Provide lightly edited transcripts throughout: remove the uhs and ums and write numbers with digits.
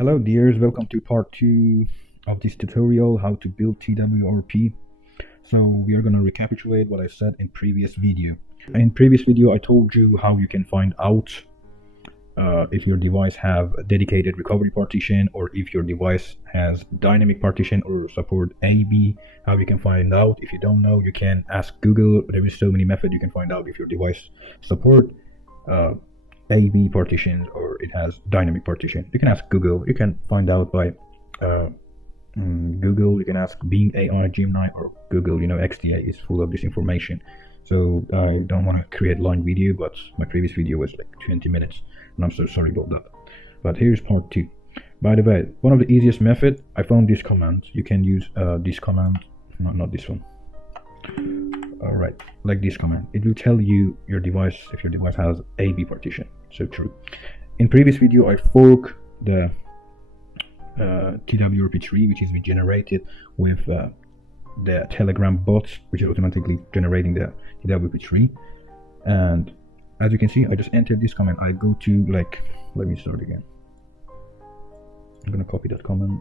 Hello dears, welcome to part 2 of this tutorial, how to build TWRP. So we are going to recapitulate what I said in previous video. In previous video I told you how you can find out if your device have a dedicated recovery partition, or if your device has dynamic partition or support AB, how you can find out. If you don't know, you can ask Google. There is so many methods you can find out if your device support AB partitions or it has dynamic partition. You can ask Google. You can find out by Google. You can ask Bing AI, Gemini, or Google. XDA is full of this information. So I don't want to create long video, but my previous video was like 20 minutes, and I'm so sorry about that. But here's part 2. By the way, one of the easiest method, I found this command. You can use this command, not this one. All right, like this command. It will tell you your device if your device has AB partition. So true. In previous video, I fork the TWRP tree, which is generated with the Telegram bot, which is automatically generating the TWRP tree. And as you can see, I just entered this command. I go to let me start again. I'm gonna copy that command.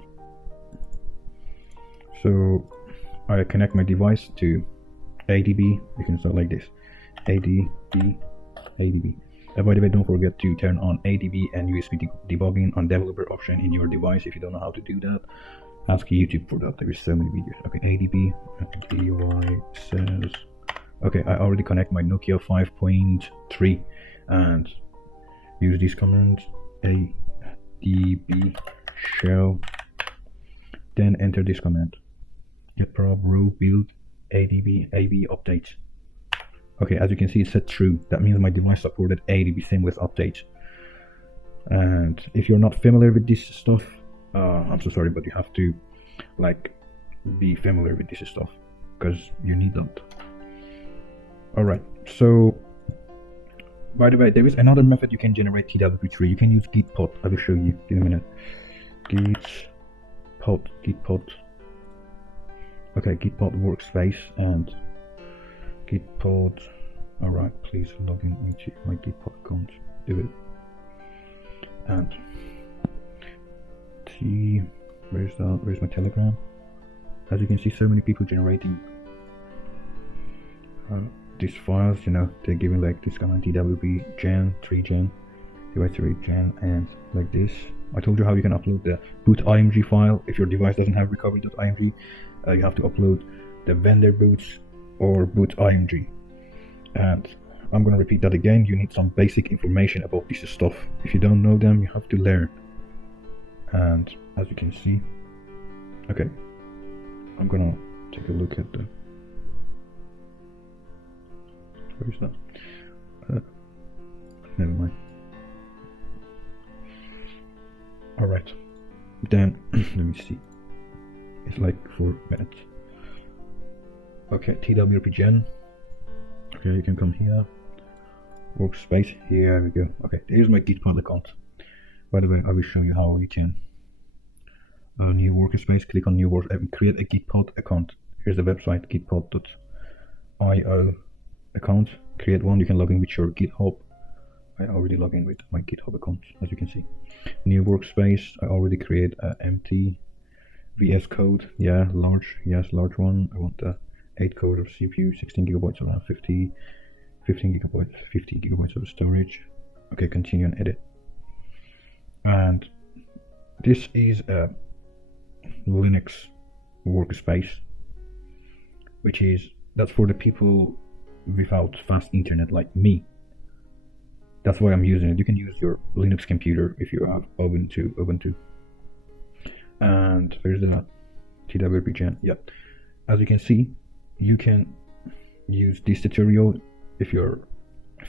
So I connect my device to ADB. You can start like this, ADB. By the way, don't forget to turn on ADB and USB debugging on developer option in your device. If you don't know how to do that, ask YouTube for that. There is so many videos. Okay, ADB DUI says. Okay, I already connect my Nokia 5.3 and use this command ADB shell. Then enter this command: get prob row build ADB AB update. Okay, as you can see, it said true. That means my device supported ADB same with update. And if you're not familiar with this stuff, I'm so sorry, but you have to be familiar with this stuff because you need that. All right. So, by the way, there is another method you can generate TWRP tree. You can use gitpod. I will show you in a minute. Gitpod. Okay, gitpod workspace and gitpod. All right, please log in into my gitpod account. Do it. And where's my Telegram? As you can see, so many people generating these files. They're giving this command TWRP gen 3 gen, device 3 gen, and like this. I told you how you can upload the boot img file. If your device doesn't have recovery.img, you have to upload the vendor boots or boot img. And I'm gonna repeat that again. You need some basic information about this stuff. If you don't know them, you have to learn. And as you can see, okay, I'm gonna take a look at the. Where is that? Never mind. All right. Then let me see. It's like 4 minutes. Okay, TWRP gen. Okay, you can come here. Workspace. Here we go. Okay, here's my gitpod account. By the way, I will show you how you can new workspace. Click on new work and create a gitpod account. Here's the website, gitpod.io account. Create one. You can log in with your GitHub. I already log in with my GitHub account, as you can see. New workspace. I already create an empty VS Code. Yeah, large. Yes, large one. I want the 8 core of CPU, 16 gigabytes of RAM, 15 gigabytes, 50 gigabytes of storage. Okay, continue and edit. And this is a Linux workspace, that's for the people without fast internet like me. That's why I'm using it. You can use your Linux computer if you have Ubuntu. And there's the TWRP gen. Yep. As you can see, you can use this tutorial. If you're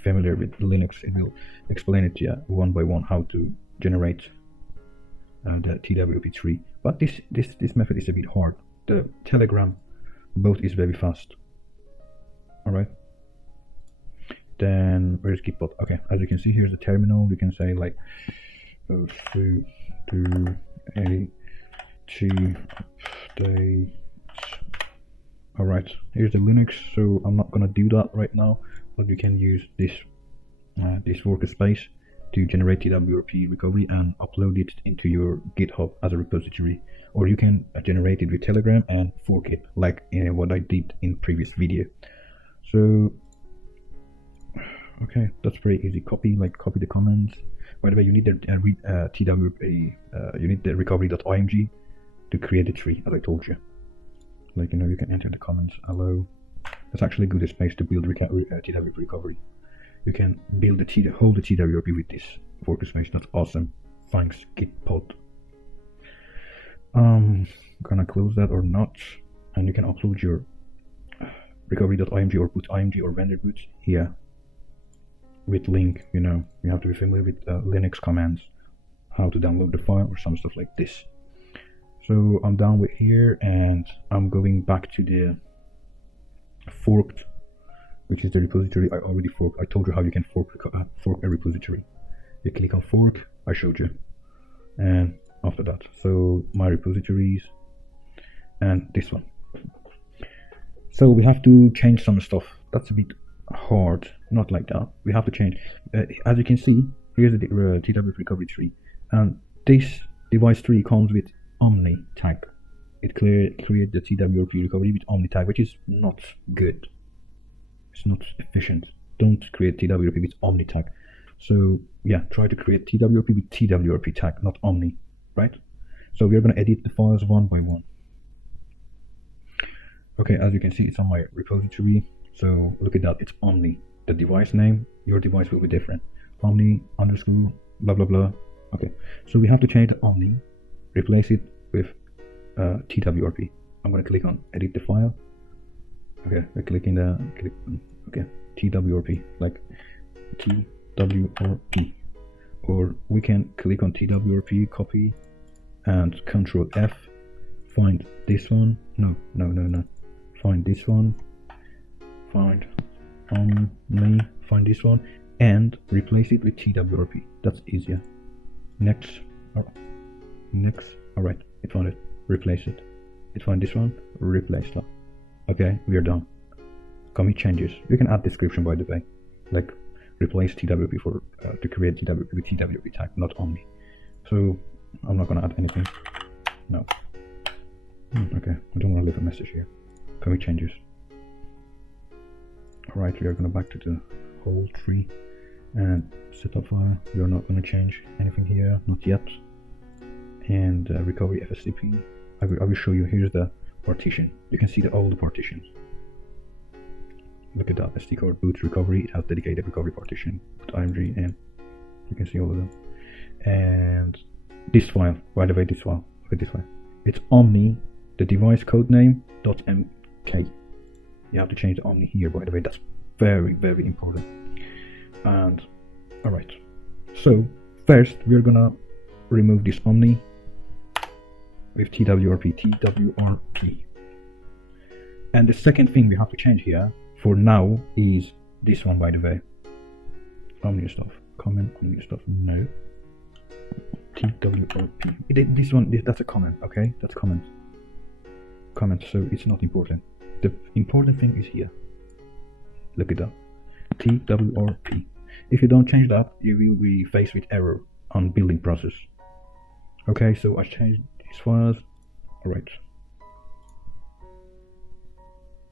familiar with Linux, it will explain it to you one by one how to generate the TWRP tree. But this method is a bit hard. The Telegram bot is very fast. All right. Then where's gitpod? Okay, as you can see, here's the terminal. You can say do a update. All right, here's the Linux. So I'm not gonna do that right now, but you can use this workspace to generate TWRP recovery and upload it into your GitHub as a repository, or you can generate it with Telegram and fork it, like what I did in previous video. So okay, that's very easy. Copy the comments. By the way, you need the TWRP, you need the recovery.img to create a tree, as I told you. Like, you can enter the comments. Hello. That's actually a good space to build TWRP recovery. You can build hold the TWRP with this workspace. That's awesome. Thanks, Gitpod. Gonna close that or not, and you can upload your recovery.img or boot.img or vendor boot here with link. You have to be familiar with Linux commands, how to download the file or some stuff like this. So I'm done with here, and I'm going back to the forked, which is the repository I already forked. I told you how you can fork a repository. You click on fork, I showed you, and after that, so my repositories and this one. So we have to change some stuff. That's a bit hard, not like that. We have to change. As you can see, here's the TWRP recovery tree, and this device tree comes with Omni tag. It creates the TWRP recovery with Omni tag, which is not good. It's not efficient. Don't create TWRP with Omni tag. So yeah, try to create TWRP with TWRP tag, not Omni, right? So we are going to edit the files one by one. Okay, as you can see, it's on my repository. So look at that, it's Omni. The device name, your device will be different. Omni underscore blah blah blah. Okay, so we have to change the Omni, replace it with TWRP. I'm going to click on edit the file. Okay, we're clicking okay, TWRP, like TWRP. Or we can click on TWRP, copy, and Control F. Find this one. No. Find this one. Find Omni. Find this one, and replace it with TWRP. That's easier. Next. Next. Alright, it found it. Replace it. It found this one. Replace that. Okay, we are done. Commit changes. You can add description, by the way, like replace TWRP for to create TWRP with TWRP tag, not Omni. So I'm not gonna add anything. No. Okay, I don't want to leave a message here. Commit changes. Alright, we are gonna back to the whole tree and setup file. We are not gonna change anything here, not yet. And recovery FSCP. I will show you. Here's the partition. You can see all the partitions. Look at that, SD card, boot, recovery. It has dedicated recovery partition, IMG, and you can see all of them. And this file, by the way, this file, look at this file. It's Omni, the device code name .mk. You have to change the Omni here, by the way. That's very, very important. And alright, so first we're gonna remove this Omni with TWRP. And the second thing we have to change here for now is this one, by the way. Omni stuff. Comment Omni stuff. No. TWRP. This one, that's a comment, okay? That's comment. Comment, so it's not important. The important thing is here. Look at that. TWRP. If you don't change that, you will be faced with error on building process. Okay, so I changed these files. Alright.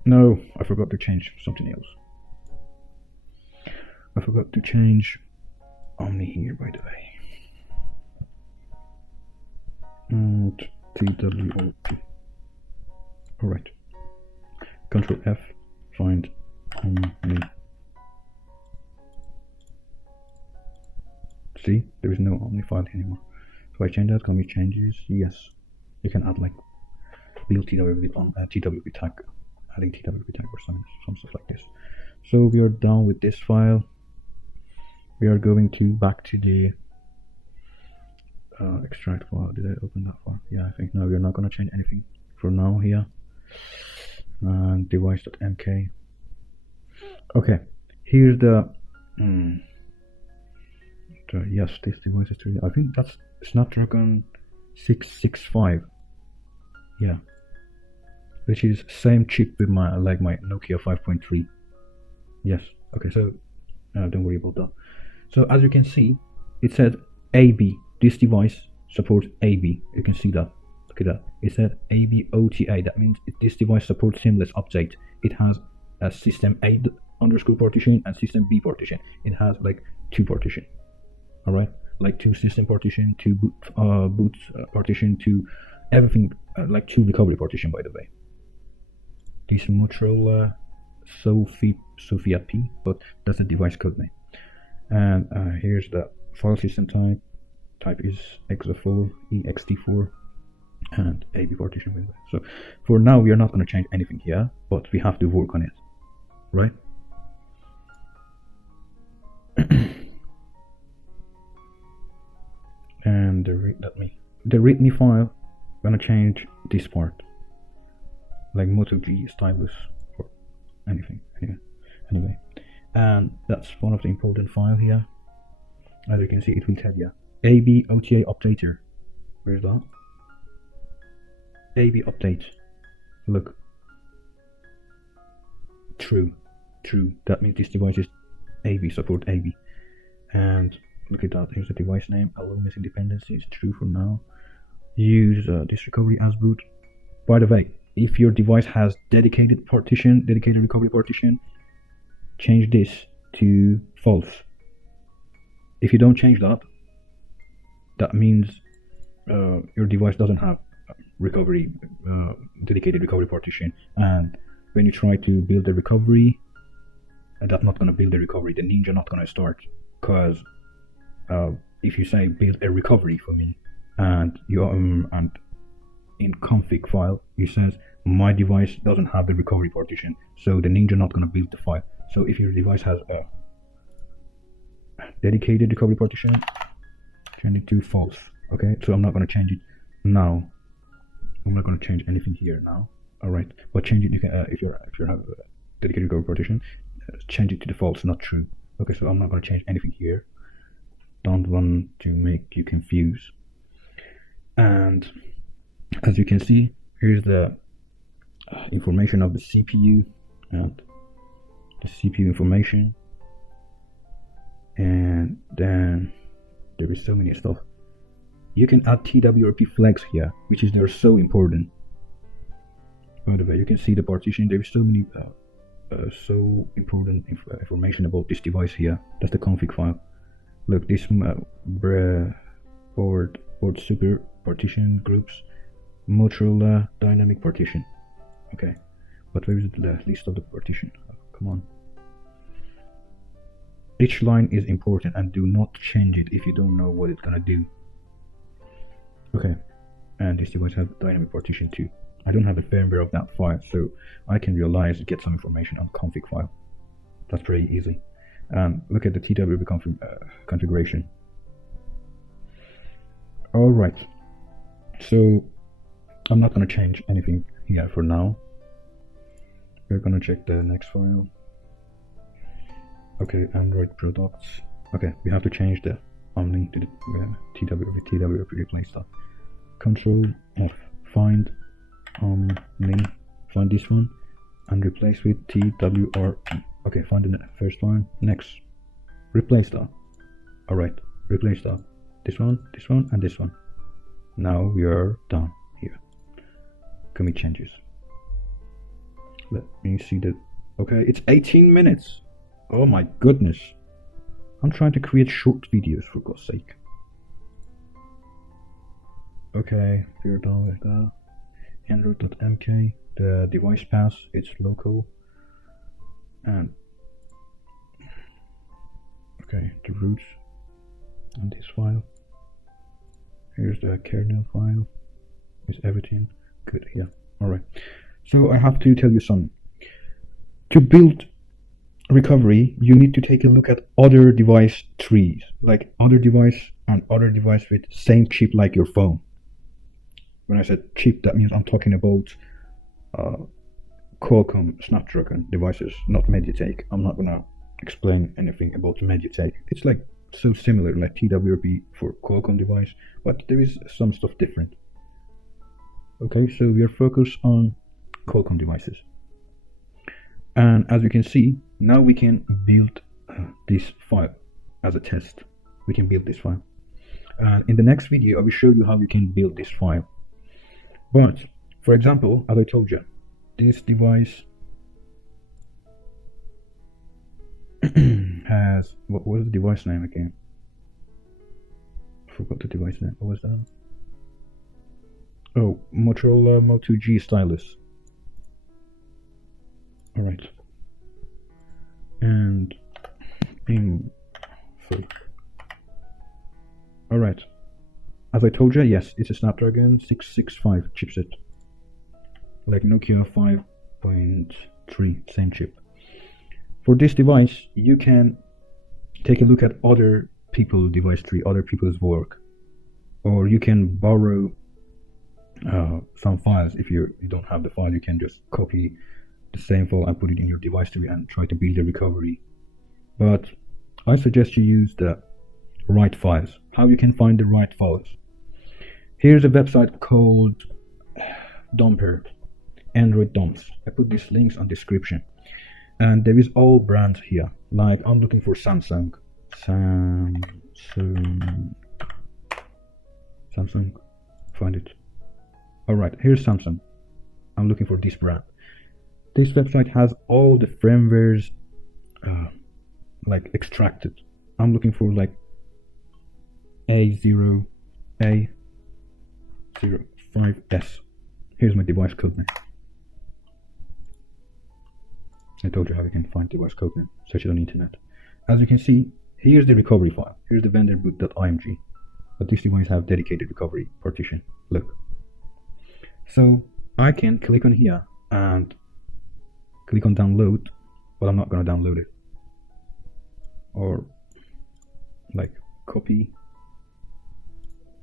No, I forgot to change something else. I forgot to change Omni here, by the way. And TWRP. Alright. Control F, find Omni. See, there is no Omni file anymore. So I change that, commit changes, yes. You can add like build TWRP on TWRP tag, adding TWRP tag or some stuff like this. So we are done with this file. We are going to back to the extract file. Did I open that file? Yeah, I think no, we're not gonna change anything for now here. And device.mk. Okay, here's the yes, this device is I think that's Snapdragon 665. Yeah, which is same chip with my Nokia 5.3. Yes. Okay, so don't worry about that. So as you can see, it said AB. This device supports AB. You can see that. Look at that. It said AB OTA. That means this device supports seamless update. It has a system A underscore partition and system B partition. It has like two partition. All right, like two system partition, two boot partition, two everything, like two recovery partition. By the way, this Motorola Sophia P, but that's the device code name. And here's the file system type. Type is exa4, ext4, and AB partition. By the way. So for now, we are not going to change anything here, but we have to work on it, right? And the README file, I'm gonna change this part, like Moto G stylus or anything. Anyway, and that's one of the important file here. As you can see, it will tell you AB OTA updater. Where's that? AB update. Look. True. That means this device is AB, support AB. And look at that. Here's the device name. Allow missing dependency is true for now. Use this recovery as boot. By the way, if your device has dedicated recovery partition, change this to false. If you don't change that, that means your device doesn't have dedicated recovery partition, and when you try to build a recovery, that's not going to build a recovery. The Ninja not going to start, because if you say build a recovery for me, and you and in config file it says my device doesn't have the recovery partition, so the Ninja not going to build the file. So if your device has a dedicated recovery partition, change it to false. Okay, so I'm not going to change it now. I'm not going to change anything here now. All right, but change it. You can if you have a dedicated recovery partition, change it to the false, not true. Okay, so I'm not going to change anything here. Don't want to make you confuse. And as you can see, here's the information of the CPU and the CPU information. And then there is so many stuff. You can add TWRP flags here, which is they're so important. By the way, you can see the partition. There is so many so important information about this device here. That's the config file. Look, this board super partition groups, Motorola dynamic partition. Okay, but where is the list of the partition? Oh, come on. Each line is important, and do not change it if you don't know what it's gonna do. Okay, and this device has dynamic partition too. I don't have the firmware of that file, so I can get some information on config file. That's pretty easy. Look at the TWRP configuration. All right, so I'm not going to change anything here for now. We're going to check the next file. Okay, Android products. Okay, we have to change the Omni to the TWRP replace that. Control F, find Omni, find this one and replace with TWRP. Okay, find the first one. Next, replace that. All right, replace that. This one, and this one. Now we are done here. Commit changes. Let me see that. Okay, it's 18 minutes. Oh my goodness. I'm trying to create short videos, for God's sake. Okay, we're done with that. Android.mk, the device path, it's local. And okay, the roots on this file. Here's the kernel file. Is everything good? Yeah, alright. So I have to tell you something. To build recovery, you need to take a look at other device trees, like other device and other device with same chip like your phone. When I said chip, that means I'm talking about Qualcomm Snapdragon devices, not MediaTek. I'm not gonna explain anything about MediaTek. It's like so similar, like TWRP for Qualcomm device, but there is some stuff different. Okay, so we are focused on Qualcomm devices. And as you can see, now we can build this file as a test. we can build this file. And in the next video I will show you how you can build this file. But for example, as I told you, this device has, what was the device name again? I forgot the device name. What was that? Oh, Motorola Moto G stylus. Alright. And info. Alright. As I told you, yes, it's a Snapdragon 665 chipset. Like Nokia 5.3, same chip. For this device, you can take a look at other people's device tree, other people's work. Or you can borrow some files. If you don't have the file, you can just copy the same file and put it in your device tree and try to build a recovery. But I suggest you use the right files. How you can find the right files? Here's a website called Dumper, Android Dumps. I put these links on description, and there is all brands here. Like I'm looking for Samsung, find it. Alright, here's Samsung. I'm looking for this brand. This website has all the firmwares like extracted. I'm looking for like A0A05S. Here's my device code name. I told you how you can find device code name. Search it on the internet. As you can see, here's the recovery file. Here's the vendor boot.img. But this device have dedicated recovery partition. Look. So I can click on here and click on download, but I'm not gonna download it. Or like copy.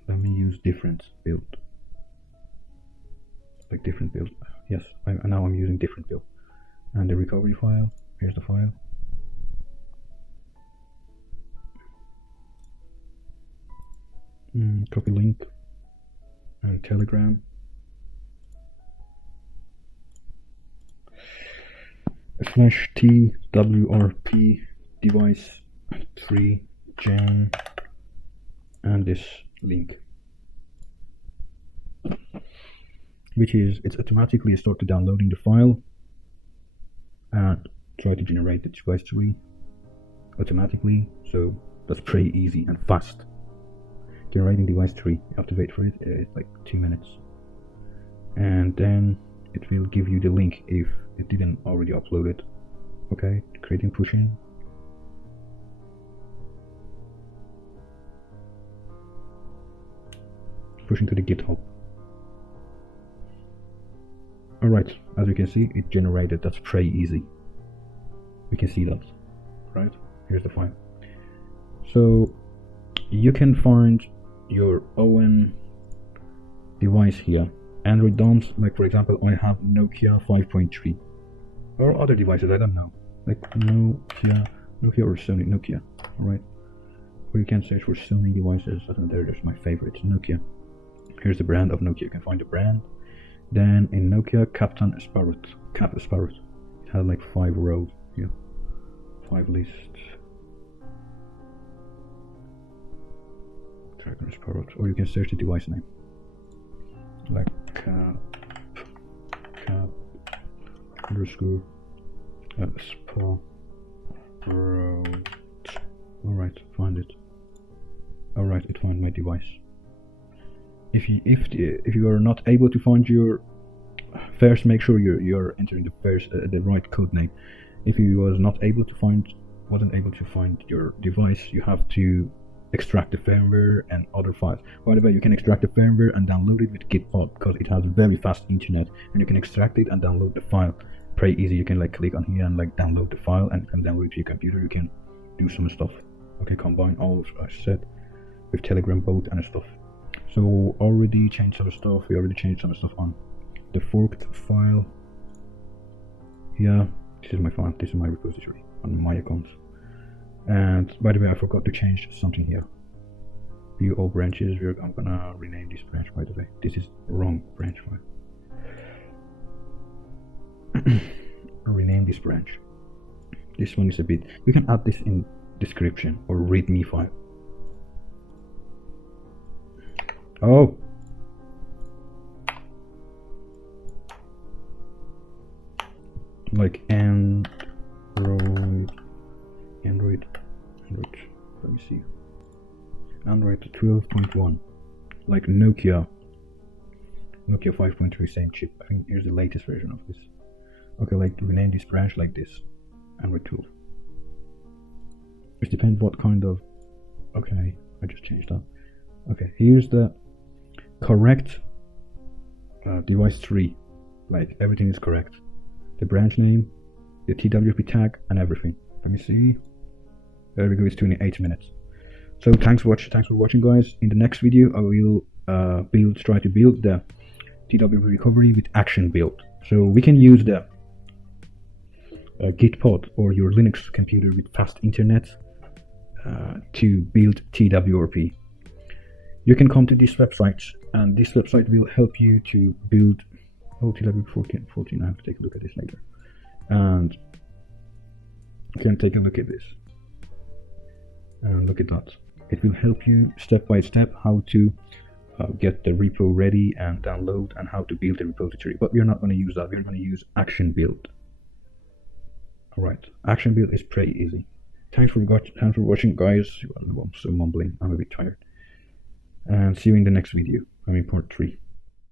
Let me use different build. Like different build. Yes, now I'm using different build. And the recovery file. Here's the file. Copy link and Telegram. Slash TWRP device 3 Jane and this link, which is it's automatically started downloading the file and try to generate the device tree automatically. So that's pretty easy and fast. Generating device tree, you have to wait for it. It's like 2 minutes, and then it will give you the link if it didn't already upload it. Okay, creating pushing. Pushing to the GitHub. Alright, as you can see, it generated. That's pretty easy. We can see that, right? Here's the file. So you can find your own device here. Android DOMs, like for example, I have Nokia 5.3, or other devices, I don't know, like Nokia or Sony, Nokia, alright? Or you can search for Sony devices. I don't know, there's my favorite, Nokia. Here's the brand of Nokia, you can find the brand. Then in Nokia, Captain Sparrow, it had like 5 rows here, 5 lists. Dragon Sparrow, or you can search the device name, like cap underscore Sparrow. Alright, find it. Alright, it found my device. If you are not able to find your first, make sure you're entering the right code name. If you wasn't able to find your device, you have to extract the firmware and other files. By the way, you can extract the firmware and download it with GitHub because it has very fast internet, and you can extract it and download the file. Pretty easy. You can like click on here and like download the file and you can download it to your computer. You can do some stuff. Okay, combine all I said with Telegram bot and stuff. So already changed some stuff. We already changed some stuff on the forked file. Yeah, this is my file. This is my repository on my accounts. And by the way, I forgot to change something here. View all branches. I'm gonna rename this branch. By the way, this is wrong branch file. Rename this branch. This one is a bit. You can add this in description or readme file. Oh, like Android. Let me see. Android 12.1, like Nokia 5.3, same chip. I think here's the latest version of this. Okay, like rename this branch like this, Android 12. It depends what kind of. Okay, I just changed that. Okay, here's the correct device tree. Like everything is correct. The branch name, the TWRP tag, and everything. Let me see. There we go. It's 28 minutes. So thanks for watching, guys. In the next video, I will try to build the TWRP recovery with action build. So we can use the Git pod or your Linux computer with fast internet to build TWRP. You can come to this website, and this website will help you to build TWRP 14. I have to take a look at this later, and you can take a look at this. Look at that. It will help you step by step how to get the repo ready and download, and how to build a repository. But we're not going to use that. We're going to use action build. Alright, action build is pretty easy. Thanks for watching, guys. I'm so mumbling. I'm a bit tired. And see you in the next video. I'm in part 3.